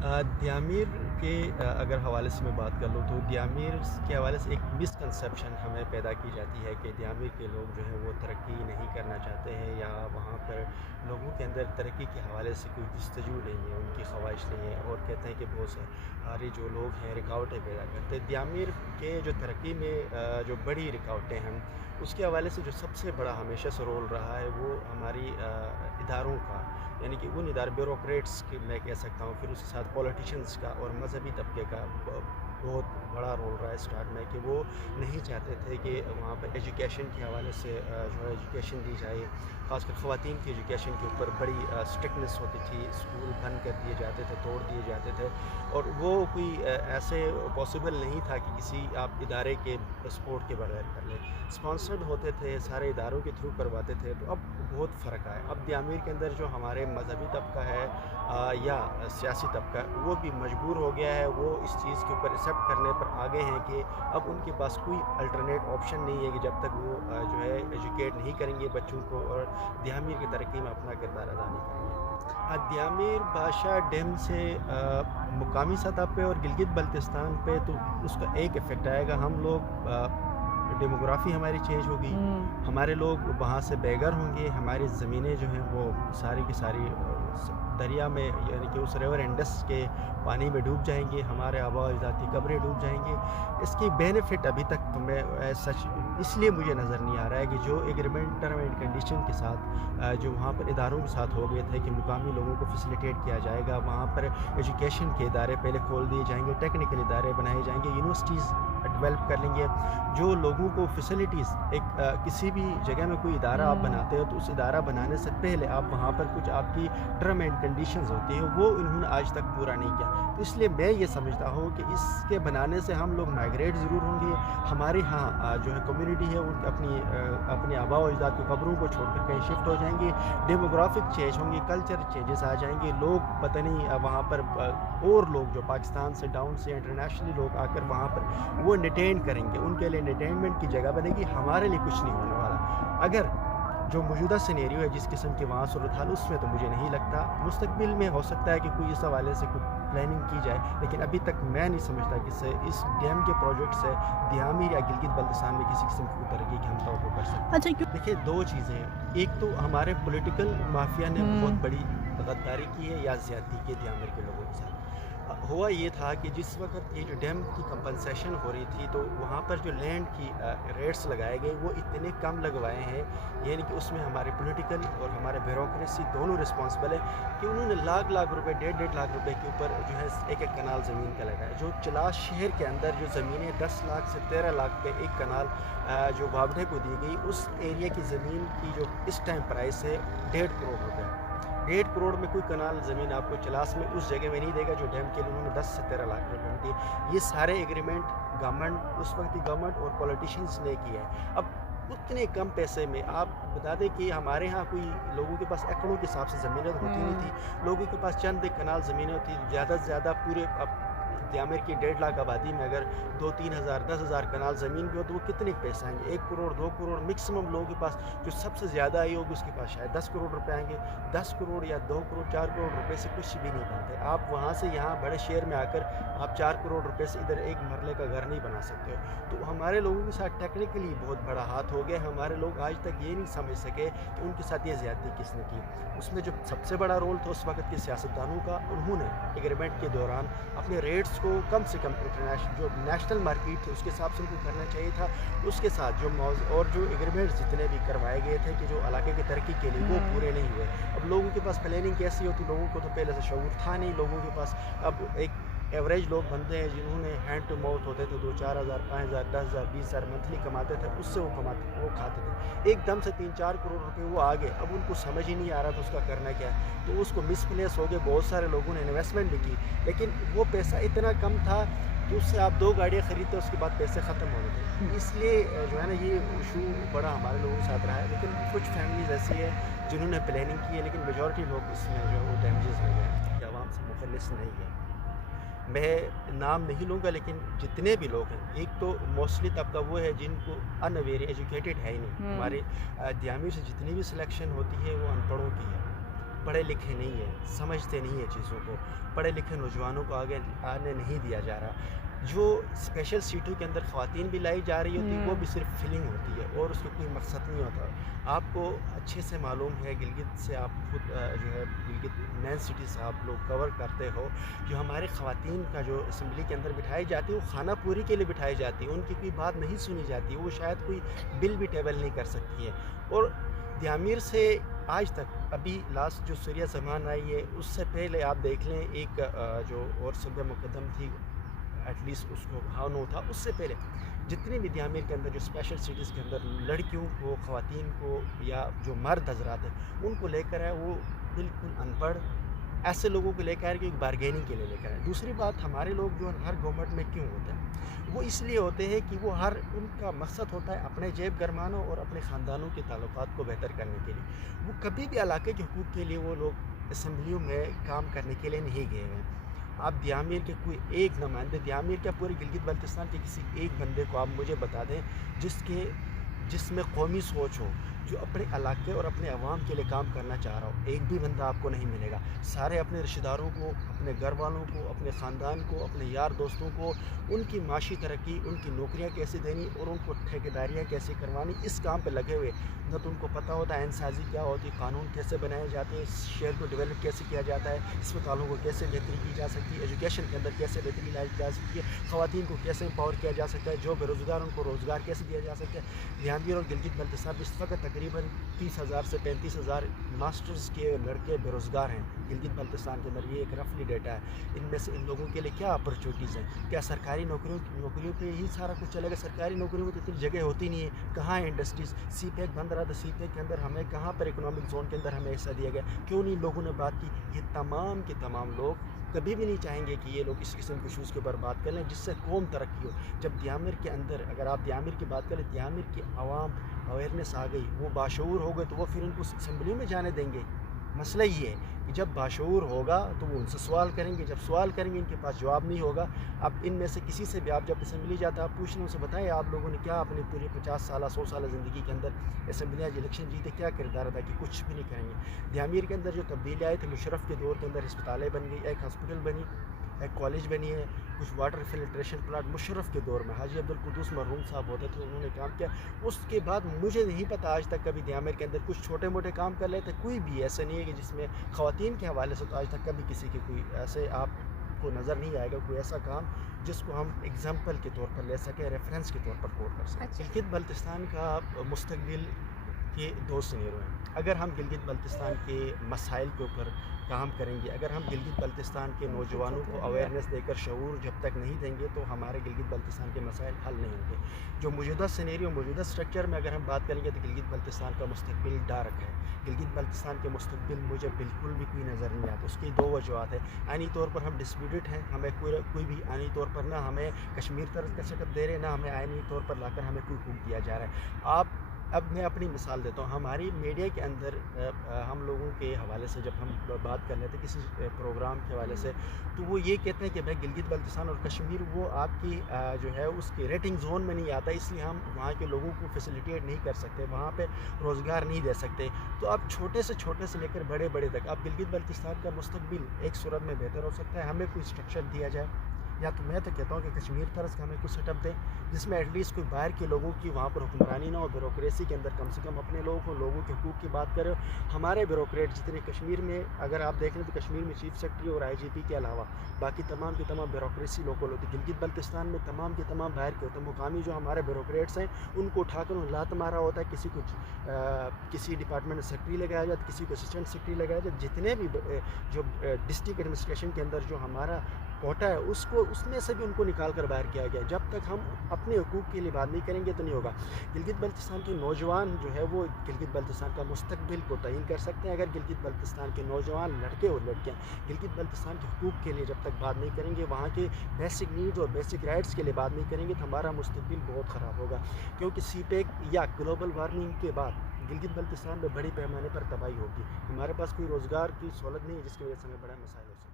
दियामीर के अगर हवाले से मैं बात कर लूँ तो दियामीर के हवाले से एक मिसकंसेप्शन हमें पैदा की जाती है कि दियामीर के लोग जो हैं वो तरक्की नहीं करना चाहते हैं, या वहाँ पर लोगों के अंदर तरक्की के हवाले से कोई जस्तजू नहीं है, उनकी ख्वाहिश नहीं है, और कहते हैं कि बहुत सारे जो लोग हैं रुकावटें पैदा करते हैं। दियामीर के जो तरक्की में जो बड़ी रुकावटें हैं उसके हवाले से जो सबसे बड़ा हमेशा से रोल रहा है वो हमारी इदारों का, यानी कि उन इदारे ब्यूरोक्रेट्स की मैं कह सकता हूँ, फिर उसके साथ पॉलिटिशियंस का और मजहबी तबके का बहुत बड़ा रोल रहा है स्टार्ट में, कि वो नहीं चाहते थे कि वहाँ पर एजुकेशन के हवाले से जो है एजुकेशन दी जाए, ख़ासकर ख़वातीन की एजुकेशन के ऊपर बड़ी स्ट्रिक्टनेस होती थी, स्कूल बंद कर दिए जाते थे, तोड़ दिए जाते थे, और वो कोई ऐसे पॉसिबल नहीं था कि किसी आप इदारे के सपोर्ट के बगैर कर लें, स्पॉन्सर्ड होते थे, सारे इदारों के थ्रू करवाते थे। तो अब बहुत फ़र्क आया, अब दियामीर के अंदर जो हमारे मजहबी तबका है या सियासी तबका, वो भी मजबूर हो गया है, वो इस चीज़ के ऊपर एक्सेप्ट करने पर आगे हैं कि अब उनके पास कोई अल्टरनेट ऑप्शन नहीं है कि जब तक वो जो है एजुकेट नहीं करेंगे बच्चों को और दियामीर की तरक्की में अपना किरदार अदा नहीं करेंगे। दियामीर बादशाह डैम से मुकामी सतह पे और गिलगित बल्तिस्तान पे तो उसका एक इफ़ेक्ट आएगा, हम लोग डेमोग्राफ़ी हमारी चेंज होगी, हमारे लोग वहाँ से बेघर होंगे, हमारी ज़मीनें जो हैं वो सारी की सारी दरिया में, यानी कि उस रिवर इंडस के पानी में डूब जाएंगे, हमारे आबा और अजदाद की कब्रें डूब जाएंगी। इसकी बेनिफिट अभी तक तो मैं सच इसलिए मुझे नज़र नहीं आ रहा है कि जो एग्रीमेंट टर्म एंड कंडीशन के साथ जो वहाँ पर इदारों के साथ हो गए थे कि मुकामी लोगों को फैसिलिटेट किया जाएगा, वहाँ पर एजुकेशन के इदारे पहले खोल दिए जाएंगे, टेक्निकल इदारे बनाए जाएंगे, यूनिवर्सिटीज़ डेवलप कर लेंगे, जो लोगों को फैसिलिटीज़ एक किसी भी जगह में कोई इदारा आप बनाते हो तो उस इदारा बनाने से पहले आप वहाँ पर कुछ आपकी टर्म एंड कंडीशंस होती हैं, वो इन्होंने आज तक पूरा नहीं किया। तो इसलिए मैं ये समझता हूँ कि इसके बनाने से हम लोग माइग्रेट ज़रूर होंगे, हमारे यहाँ जो है कम्युनिटी है उनकी अपने आबा और अजदाद की कब्रों को छोड़कर कहीं शिफ्ट हो जाएंगे, डेमोग्राफिक चेंज होंगे, कल्चर चेंजेस आ जाएंगे, लोग पता नहीं वहाँ पर और लोग जो पाकिस्तान से डाउन से इंटरनेशनली लोग आकर वहाँ पर वो एंटरटेन करेंगे, उनके लिए एंटरटेनमेंट की जगह बनेगी, हमारे लिए कुछ नहीं होने वाला। अगर जो मौजूदा सिनेरियो है जिस किस्म की वहाँ सूरत हाल, उसमें तो मुझे नहीं लगता, मुस्तकबिल में हो सकता है कि कोई इस हवाले से कुछ प्लानिंग की जाए, लेकिन अभी तक मैं नहीं समझता कि इस डैम के प्रोजेक्ट से दियामीर या गिलगित बल्तिस्तान में किसी किस्म की तरक्की की हम तवक्को कर सकते हैं। अच्छा क्यों? देखिए, दो चीज़ें हैं, एक तो हमारे पॉलिटिकल माफिया ने बहुत बड़ी गद्दारी की है या ज़्यादती की दियामीर के लोगों के साथ। हुआ ये था कि जिस वक्त ये जो डैम की कंपनसेशन हो रही थी तो वहाँ पर जो लैंड की रेट्स लगाए गए वो इतने कम लगवाए हैं, यानी कि उसमें हमारे पॉलिटिकल और हमारे ब्यूरोक्रेसी दोनों रिस्पॉन्सिबल है कि उन्होंने लाख लाख रुपए, डेढ़ लाख रुपए के ऊपर जो है एक एक कनाल ज़मीन का लगाया। जो चलाश शहर के अंदर जो ज़मीनें 10 लाख से 13 लाख पे एक कनाल जो वावडे को दी गई, उस एरिया की ज़मीन की जो इस टाइम प्राइस है 1.5 करोड़ रुपये। 1.5 करोड़ में कोई कनाल ज़मीन आपको चलास में उस जगह में नहीं देगा जो डैम के लिए उन्होंने 10 से 13 लाख रुपए में दिए। ये सारे एग्रीमेंट गवर्नमेंट, उस वक्त की गवर्नमेंट और पॉलिटिशियंस ने किया है। अब उतने कम पैसे में आप बता दें कि हमारे यहाँ कोई लोगों के पास एकड़ों के हिसाब से ज़मीनें होती नहीं थी, लोगों के पास चंद एक कनाल ज़मीनें होती, ज़्यादा से ज़्यादा पूरे दियामीर की 1.5 लाख आबादी में अगर 2-3 हज़ार 10 हज़ार कनाल ज़मीन भी हो तो वो कितने पैसे आएंगे? 1 करोड़ 2 करोड़ मैक्सिमम लोगों के पास, जो सबसे ज़्यादा आई होगी उसके पास शायद 10 करोड़ रुपए आएंगे। 10 करोड़ या 2 करोड़ 4 करोड़ रुपए से कुछ भी नहीं बनते। आप वहाँ से यहाँ बड़े शहर में आकर आप 4 करोड़ रुपए से इधर एक मरले का घर नहीं बना सकते हो। तो हमारे लोगों के साथ टेक्निकली बहुत बड़ा हाथ हो गया। हमारे लोग आज तक ये नहीं समझ सके कि उनके साथ ये ज़्यादती किसने की। उसमें जो सबसे बड़ा रोल था उस वक्त के सियासतदानों का, उन्होंने एग्रीमेंट के दौरान अपने रेट्स को कम से कम इंटरनेशनल जो नेशनल मार्केट थे उसके हिसाब से उनको करना चाहिए था। उसके साथ जो और जो एग्रीमेंट्स जितने भी करवाए गए थे कि जो इलाके की तरक्की के लिए, वो पूरे नहीं हुए। अब लोगों के पास प्लानिंग कैसी होती, लोगों को तो पहले से शऊर था नहीं लोगों के पास। अब एक एवरेज लोग बनते हैं जिन्होंने हैंड टू माउथ होते थे, 2-4 हज़ार 5 हज़ार 10 हज़ार 20 हज़ार मंथली कमाते थे, उससे वो खाते थे। एकदम से 3-4 करोड़ रुपए वो आ गए, अब उनको समझ ही नहीं आ रहा था उसका करना क्या है, तो उसको मिसप्लेस हो गए। बहुत सारे लोगों ने इन्वेस्टमेंट भी की, लेकिन वो पैसा इतना कम था कि उससे आप 2 गाड़ियाँ खरीदते उसके बाद पैसे ख़त्म हो गए थे। इसलिए जो है ना, ये इशू बड़ा हमारे लोगों के साथ रहा है। लेकिन कुछ फैमिलीज़ ऐसी है जिन्होंने प्लानिंग की है, लेकिन मेजॉरिटी लोग इसमें जो है वो डैमेजेस हो गए कि आवाम से मुखलिस नहीं है। मैं नाम नहीं लूँगा, लेकिन जितने भी लोग हैं, एक तो मोस्टली तबका वो है जिनको अनअवेयर एजुकेटेड है ही नहीं। हमारे दियामीर से जितनी भी सिलेक्शन होती है वो अनपढ़ों की है। पढ़े लिखे नहीं है, समझते नहीं है चीज़ों को, पढ़े लिखे नौजवानों को आगे आने नहीं दिया जा रहा। जो स्पेशल सीटों के अंदर ख़वातीन भी लाई जा रही होती है वो भी सिर्फ फिलिंग होती है और उसका कोई मकसद नहीं होता। आपको अच्छे से मालूम है, गिलगित से आप खुद जो है गिलगित मेन सिटी से आप लोग कवर करते हो, जो हमारे ख़वातीन का जो असम्बली के अंदर बिठाई जाती है वो खाना पूरी के लिए बिठाई जाती है, उनकी कोई बात नहीं सुनी जाती, वो शायद कोई बिल भी टेबल नहीं कर सकती है। और दियामीर से आज तक अभी लास्ट जो सूर्या ज़मान आई है उससे पहले आप देख लें एक जो और सूबे मुक़द्दम थी, एटलीस्ट उसको हानो था, उससे पहले जितने भी दियामीर के अंदर जो स्पेशल सिटीज़ के अंदर लड़कियों को, ख़वातीन को या जो मर्द हजरात हैं उनको लेकर है वो बिल्कुल अनपढ़ ऐसे लोगों को लेकर कि बारगेनिंग के लिए लेकर आए। दूसरी बात, हमारे लोग जो हर गवर्नमेंट में क्यों होते हैं, वो इसलिए होते हैं कि वो हर उनका मकसद होता है अपने जेब गरमाना और अपने ख़ानदानों के ताल्लुकात को बेहतर करने के लिए। वो कभी भी इलाके के हुकूक़ के लिए वो लोग असम्बलियों में काम करने के लिए नहीं गए हुए हैं। आप दियामीर के कोई एक नुमाइंदे, दियामीर क्या पूरे गिलगित बल्तिस्तान के किसी एक बंदे को आप मुझे बता दें जिसमें कौमी सोच हो, जो अपने इलाके और अपने अवाम के लिए काम करना चाह रहा हो, एक भी बंदा आपको नहीं मिलेगा। सारे अपने रिश्तेदारों को, अपने घर वालों को, अपने ख़ानदान को, अपने यार दोस्तों को उनकी माशी तरक्की, उनकी नौकरियां कैसे देनी और उनको ठेकेदारियां कैसे करवानी, इस काम पे लगे हुए। न तो उनको पता होता है इंसाजी क्या होती है, कानून कैसे बनाए जाते हैं, शहर को डेवलप कैसे किया जाता है, अस्पतालों को कैसे बेहतरी की जा सकती है, एजुकेशन के अंदर कैसे बेहतरी लाई जा सकती है, ख़वातीन को कैसे एम्पावर किया जा सकता है, जो बेरोज़गार उनको रोज़गार कैसे दिया जा सकता है। दियामीर और गिलगित बल्तिस्तान इस वक्त तकरीबन 30,000 से 35,000 मास्टर्स के लड़के बेरोज़गार हैं गिलगित बल्तिस्तान के अंदर। ये एक रफली डेटा है। इनमें से इन लोगों के लिए क्या अपॉर्चुनिटीज़ हैं? क्या सरकारी नौकरियों पे ही सारा कुछ चलेगा? सरकारी नौकरियों में तो इतनी जगह होती नहीं है। कहाँ है इंडस्ट्रीज़? सीपेक बंद रहा था, सीपेक के अंदर हमें कहाँ पर इकोनॉमिक जोन के अंदर हमें हिस्सा दिया गया? क्यों नहीं लोगों ने बात की? ये तमाम के तमाम लोग कभी भी नहीं चाहेंगे कि ये लोग इस किस्म के इशूज़ के ऊपर बात कर लें जिससे कौम तरक्की हो। जब दियामीर के अंदर, अगर आप दियामीर की बात करें, दियामीर की आवाम अवेयरनेस आ गई, वो बाशऊर हो गए, तो वो फिर इनको असम्बली में जाने देंगे? मसला ये है कि जब बाशऊर होगा तो वो उनसे सवाल करेंगे, जब सवाल करेंगे इनके पास जवाब नहीं होगा। अब इनमें से किसी से भी आप जब असम्बली जाते हैं आप पूछ लें, उनसे बताएं आप लोगों ने क्या अपनी पूरी 50 साल 100 साल ज़िंदगी के अंदर असम्बली आज इलेक्शन जीते, क्या किरदार अदा कि कुछ भी नहीं करेंगे। दियामीर के अंदर जो तब्दीली आई थी मुशर्रफ के दौर के अंदर, अस्पतालें बन गई, एक हॉस्पिटल बनी, एक कॉलेज बनी है, कुछ वाटर फिल्ट्रेशन प्लांट मुशर्रफ के दौर में हाजी अब्दुल कुद्दूस मरहूम साहब होते थे, उन्होंने काम किया। उसके बाद मुझे नहीं पता आज तक कभी दियामीर के अंदर कुछ छोटे मोटे काम कर लेते, कोई भी ऐसा नहीं है कि जिसमें ख़वातीन के हवाले से तो आज तक कभी किसी के कोई ऐसे आपको नज़र नहीं आएगा कोई ऐसा काम जिसको हम एग्ज़ाम्पल के तौर पर ले सकें, रेफरेंस के तौर पर कोट कर सकें। गिलगित बल्तिस्तान का मुस्तकबिल के दो सिनेरियो हैं। अगर हम गिलगित बल्तिस्तान के मसाइल के ऊपर काम करेंगे, अगर हम गिलगित बल्तिस्तान के नौजवानों को अवेयरनेस देकर शऊर जब तक नहीं देंगे तो हमारे गिलगित बल्तिस्तान के मसाइल हल नहीं होंगे। जो मौजूदा सिनेरियो, मौजूदा स्ट्रक्चर में अगर हम बात करेंगे तो गिलगित बल्तिस्तान का मुस्तकबिल डार्क है। गिलगित बल्तिस्तान के मुस्तकबिल मुझे बिल्कुल भी कोई नज़र नहीं आता। उसकी दो वजूहत है। आइनी तौर पर हम डिस्प्यूटेड हैं, हमें कोई भी आइनी तौर पर ना हमें कश्मीर तरफ का सेटअप दे रहे हैं, ना हमें आइनी तौर पर लाकर हमें कोई हुक्म दिया जा रहा है। अब मैं अपनी मिसाल देता हूँ। हमारी मीडिया के अंदर हम लोगों के हवाले से जब हम बात कर लेते हैं किसी प्रोग्राम के हवाले से, तो वो ये कहते हैं कि भाई गिलगित बल्तिस्तान और कश्मीर वो आपकी जो है उसके रेटिंग जोन में नहीं आता, इसलिए हम वहाँ के लोगों को फैसिलिटेट नहीं कर सकते, वहाँ पे रोज़गार नहीं दे सकते। तो आप छोटे से लेकर बड़े तक आप गिलगित बल्तिस्तान का मुस्तकबिल एक सूरत में बेहतर हो सकता है। हमें कोई स्ट्रक्चर दिया जाए, या तो मैं तो कहता हूँ कि कश्मीर तरफ का हमें कुछ सेटअप दें जिसमें एटलीस्ट कोई बाहर के लोगों की वहाँ पर हुक्मरानी ना हो, ब्यूरोक्रेसी के अंदर कम से कम अपने लोगों के हुकूक की बात करें। हमारे ब्यूरोक्रेट जितने कश्मीर में, अगर आप देख लें तो कश्मीर में चीफ सेक्रेटरी और IGP के अलावा बाकी तमाम की तमाम ब्यूरोक्रेसी लोकल होती है। गिलगित बल्तिस्तान में तमाम के तमाम बाहर के होते हैं। मुकामी जो हमारे ब्यूरोक्रेट्स हैं उनको उठाकर लात मारा होता है, किसी को किसी डिपार्टमेंट में सेक्रेटरी लगाया जाए, किसी को असिस्टेंट सेक्रेटरी लगाया जाए। जितने भी जो डिस्ट्रिक्ट एडमिनिस्ट्रेशन के अंदर जो हमारा कोटा है उसमें से भी उनको निकाल कर बाहर किया गया। जब तक हम अपने हुकूक के लिए बात नहीं करेंगे तो नहीं होगा। गिलगित बल्तिस्तान के नौजवान जो है वो गिलगित बल्तिस्तान का मुस्तकबिल को तयीन कर सकते हैं। अगर गिलगित बल्तिस्तान के नौजवान लड़के और लड़कियाँ गिलगित बल्तिस्तान के हुकूक के लिए जब तक बात नहीं करेंगे, वहाँ के बेसिक नीड्स और बेसिक राइट्स के लिए बात नहीं करेंगे तो हमारा मुस्तकबिल बहुत ख़राब होगा। क्योंकि सीपेक या ग्लोबल वार्मिंग के बाद गिलगित बल्तिस्तान में बड़ी पैमाने पर तबाही होगी। हमारे पास कोई रोज़गार की सहूलत नहीं है जिसकी वजह से हमें बड़ा मसाइल हो सकता है।